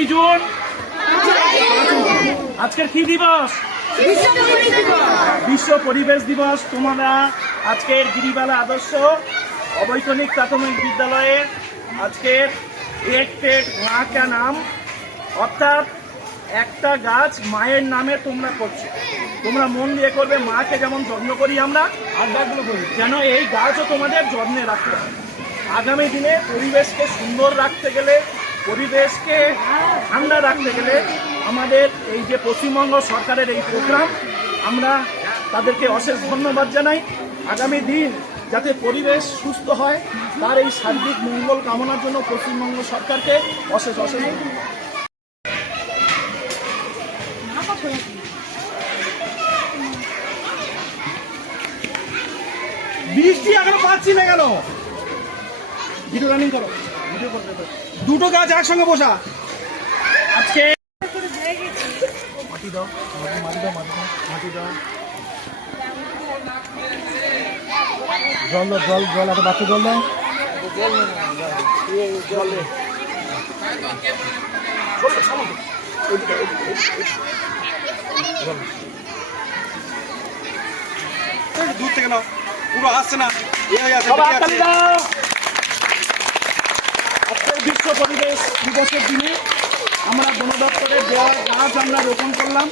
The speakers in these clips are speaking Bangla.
5ই জুন আজকের কি দিবস? বিশ্ব পরিবেশ দিবস। তোমরা আজকের গিরিবালা আদর্শ অবৈতনিক প্রাথমিক বিদ্যালয়ে আজকের এক পেট মা কা নাম অর্থাৎ একটা গাছ মায়ের নামে তোমরা করছো। তোমরা মন দিয়ে করবে, মাকে যেমন যত্ন করি আমরা আর গাছগুলো করি, যেন এই গাছও তোমাদের যত্নে রাখতে হবে। আগামী দিনে পরিবেশকে সুন্দর রাখতে গেলে, পরিবেশকে ঠান্ডা রাখতে গেলে আমাদের এই যে পশ্চিমবঙ্গ সরকারের এই প্রোগ্রাম, আমরা তাদেরকে অশেষ ধন্যবাদ জানাই। আগামী দিন যাতে পরিবেশ সুস্থ হয় তার এই সার্বিক মঙ্গল কামনার জন্য পশ্চিমবঙ্গ সরকারকে অশেষ অশেষ ধন্যবাদ। বৃষ্টি এখনো পাচ্ছি না কেন? ভিডিও রানিং করো, ভিডিও করতে দুটো গাছ একসঙ্গে বসা। আজকে মাটি দাও, মাটি দাও, মাটি দাও, জল দাও, জল জল একটা বাচ্চা জল দাও, জল দে দূর থেকে নাও, পুরো আসছে না। আজকের বিশ্ব পরিবেশ দিবসের দিনে আমরা বন দপ্তরের দেওয়া গাছ আমরা রোপণ করলাম।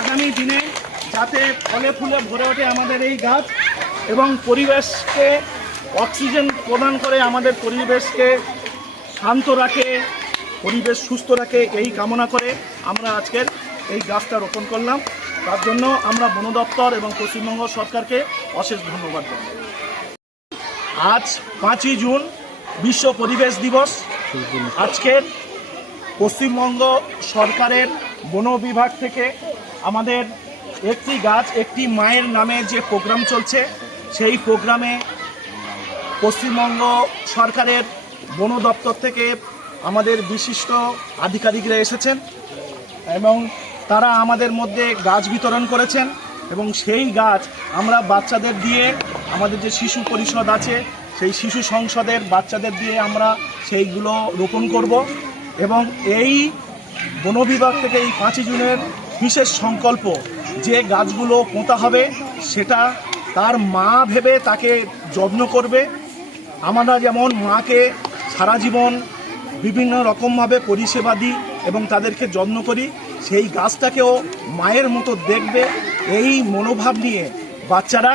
আগামী দিনে যাতে ফলে ফুলে ভরে ওঠে আমাদের এই গাছ এবং পরিবেশকে অক্সিজেন প্রদান করে আমাদের পরিবেশকে শান্ত রাখে, পরিবেশ সুস্থ রাখে, এই কামনা করে আমরা আজকের এই গাছটা রোপণ করলাম। তার জন্য আমরা বন দপ্তর এবং পশ্চিমবঙ্গ সরকারকে অশেষ ধন্যবাদ জানাই। আজ 5ই জুন বিশ্ব পরিবেশ দিবস। আজকের পশ্চিমবঙ্গ সরকারের বন বিভাগ থেকে আমাদের একটি গাছ একটি মায়ের নামে যে প্রোগ্রাম চলছে, সেই প্রোগ্রামে পশ্চিমবঙ্গ সরকারের বন দপ্তর থেকে আমাদের বিশিষ্ট আধিকারিকরা এসেছেন এবং তারা আমাদের মধ্যে গাছ বিতরণ করেছেন এবং সেই গাছ আমরা বাচ্চাদের দিয়ে, আমাদের যে শিশু পরিষদ আছে সেই শিশু সংসদের বাচ্চাদের দিয়ে আমরা সেইগুলো রোপণ করব এবং এই বন বিভাগ থেকে এই 5ই জুনের বিশেষ সংকল্প যে গাছগুলো পোঁতা হবে সেটা তার মা ভেবে তাকে যত্ন করবে। আমরা যেমন মাকে সারা জীবন বিভিন্ন রকমভাবে পরিষেবা দিই এবং তাদেরকে যত্ন করি, সেই গাছটাকেও মায়ের মতো দেখবে, এই মনোভাব নিয়ে বাচ্চারা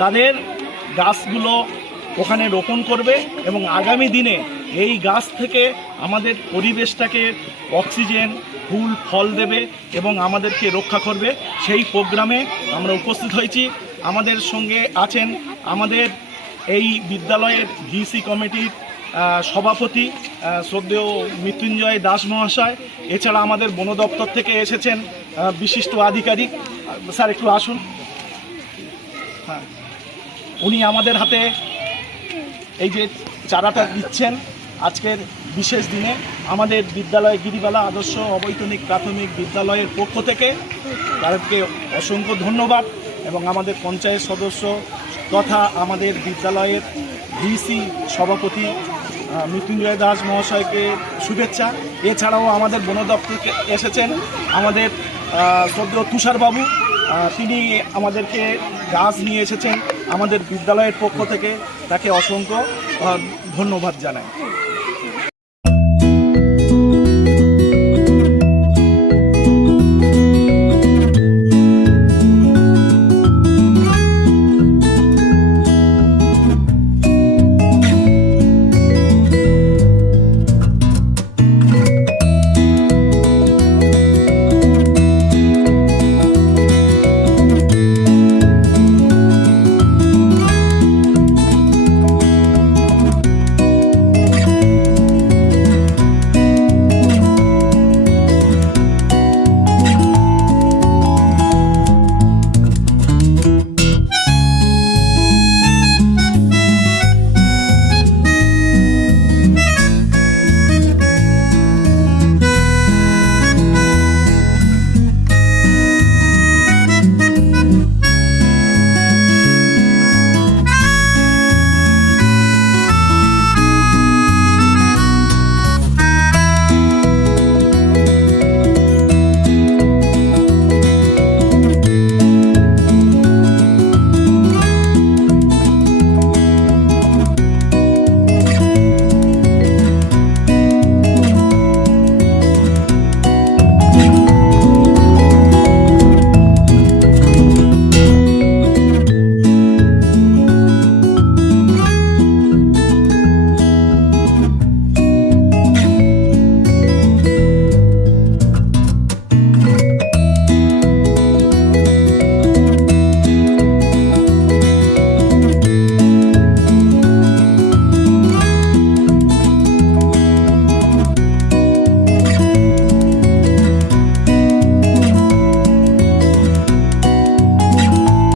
তাদের গাছগুলো ওখানে রোপণ করবে এবং আগামী দিনে এই গাছ থেকে আমাদের পরিবেশটাকে অক্সিজেন ফুল ফল দেবে এবং আমাদেরকে রক্ষা করবে। সেই প্রোগ্রামে আমরা উপস্থিত হয়েছি। আমাদের সঙ্গে আছেন আমাদের এই বিদ্যালয়ের ভিসি কমিটির সভাপতি শ্রদ্ধেয় মৃত্যুঞ্জয় দাস মহাশয়, এছাড়া আমাদের বন দপ্তর থেকে এসেছেন বিশিষ্ট আধিকারিক। স্যার একটু আসুন। হ্যাঁ, উনি আমাদের হাতে এই যে চারাটা দিচ্ছেন আজকের বিশেষ দিনে আমাদের বিদ্যালয় গিরিবালা আদর্শ অবৈতনিক প্রাথমিক বিদ্যালয়ের পক্ষ থেকে তাদেরকে অসংখ্য ধন্যবাদ এবং আমাদের পঞ্চায়েত সদস্য তথা আমাদের বিদ্যালয়ের ভিসি সভাপতি মৃত্যুঞ্জয় দাস মহাশয়কে শুভেচ্ছা। এছাড়াও আমাদের বন দপ্তরে এসেছেন আমাদের শ্রদ্ধেয় তুষারবাবু, তিনি আমাদেরকে গাছ নিয়ে এসেছেন আমাদের বিদ্যালয়ের পক্ষ থেকে, তাকে অসংখ্য ধন্যবাদ জানাই।